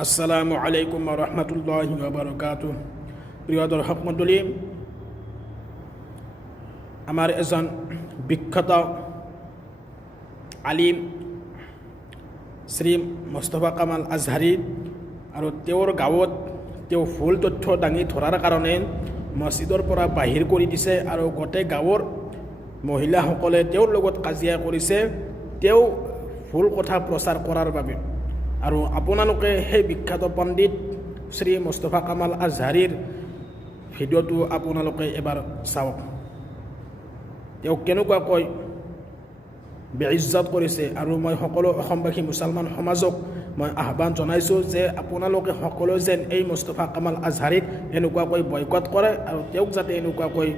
আসসালামু আলাইকুম ওয়া ৰাহমাতুল্লাহি ওয়া বাৰাকাতুহু। প্ৰিয় দৰ্শক মণ্ডলী, আমাৰ এজন বিখ্যাত আলিম শ্ৰী মুস্তাফা কামাল আজহাৰী আৰু তেওঁৰ গাঁৱত তেওঁ ভুল তথ্য দাঙি ধৰাৰ কাৰণে মছজিদৰ পৰা বাহিৰ কৰি দিছে আৰু গোটেই গাঁৱৰ মহিলাসকলে তেওঁৰ লগত কাজিয়া কৰিছে তেওঁ ভুল কথা প্ৰচাৰ কৰাৰ বাবে। আৰু আপোনালোকে সেই বিখ্যাত পণ্ডিত শ্ৰী মুস্তাফা কামাল আজহাৰীৰ ভিডিঅ'টো আপোনালোকে এবাৰ চাওক। তেওঁ কেনেকুৱাকৈ বেইজ্জত কৰিছে আৰু মই সকলো অসমবাসী মুছলমান সমাজক মই আহ্বান জনাইছোঁ যে আপোনালোকে সকলোৱে যেন এই মুস্তাফা কামাল আজহাৰীক এনেকুৱাকৈ বয়কট কৰে আৰু তেওঁক যাতে এনেকুৱাকৈ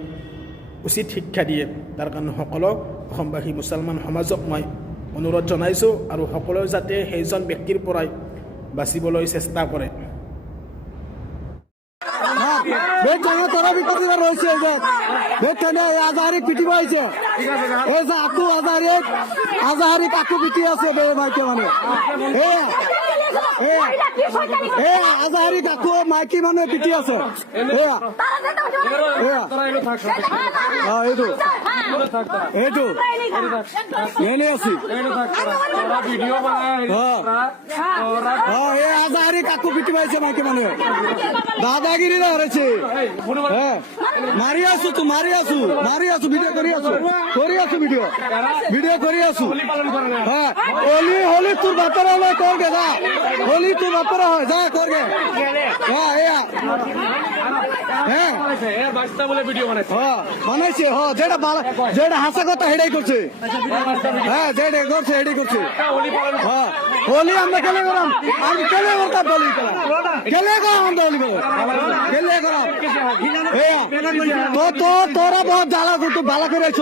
উচিত শিক্ষা দিয়ে, তাৰ কাৰণে সকলো অসমবাসী মুছলমান সমাজক মই অনুৰোধ জনাইছোঁ আৰু সকলোৱে যাতে সেইজন ব্যক্তিৰ পৰাই বাচিবলৈ চেষ্টা কৰে। মাইকী মানুহে পিটি আছে এইটো এনে আছি আজাহাৰী কাকো পিটি পাইছে মাইকী মানুহে দাদাগিৰি ধৰিছে। মাৰি আছো ভিডিঅ' কৰি আছো হলি তোৰ বাপেৰা হয় কৰগে যা, হলি তোৰ বাপেৰা হয় যা কৰগে। বানাইছে যেটা হাসা কথা হেডাই করছে, যেটা করছে হেডাই করছে। হোলি আমরা খেলে করাম, আমি খেলে করতাম হোলি খেলে করাম, আমরা হোলি খেলে করাম। তোরা বহুত জ্বালা করতো ভালো করেছ।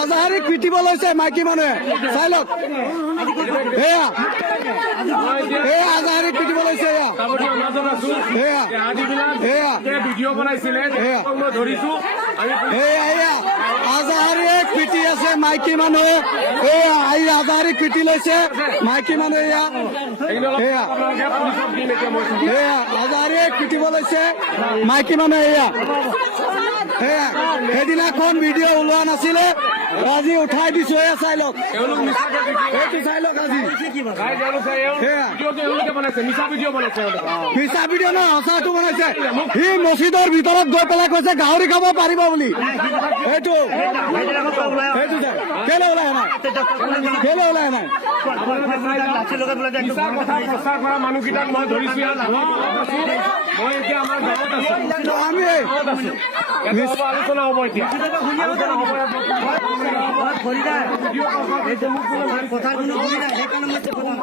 আজাহারি পিটিব লৈছে মাইকী মানুহে চাই লওক। আজাহারি পিটিব লৈছে আজাহাৰী পিটি আছে মাইকী মানুহে। আজাহাৰী পিটি লৈছে মাইকী মানুহে। আজাহাৰী পিটিব লৈছে মাইকী মানুহে। সেইদিনাখন ভিডিঅ' ওলোৱা নাছিলে, আজি উঠাই দিছো। চাই লওক, এইটো চাই লওক। আজি মিছা ভিডিঅ' নহয়, সঁচাটো বনাইছে। সি মছজিদৰ ভিতৰত গৈ পেলাই কৈছে গাহৰি খাব পাৰিব বুলি। এইটো কেলে ওলাই নাই, কেলে ওলাই নাই? মানুহকেইটাক মই ধৰিছো, মই এতিয়া আমাৰ গাঁৱত আছো, আলোচনা হ'ব এতিয়া।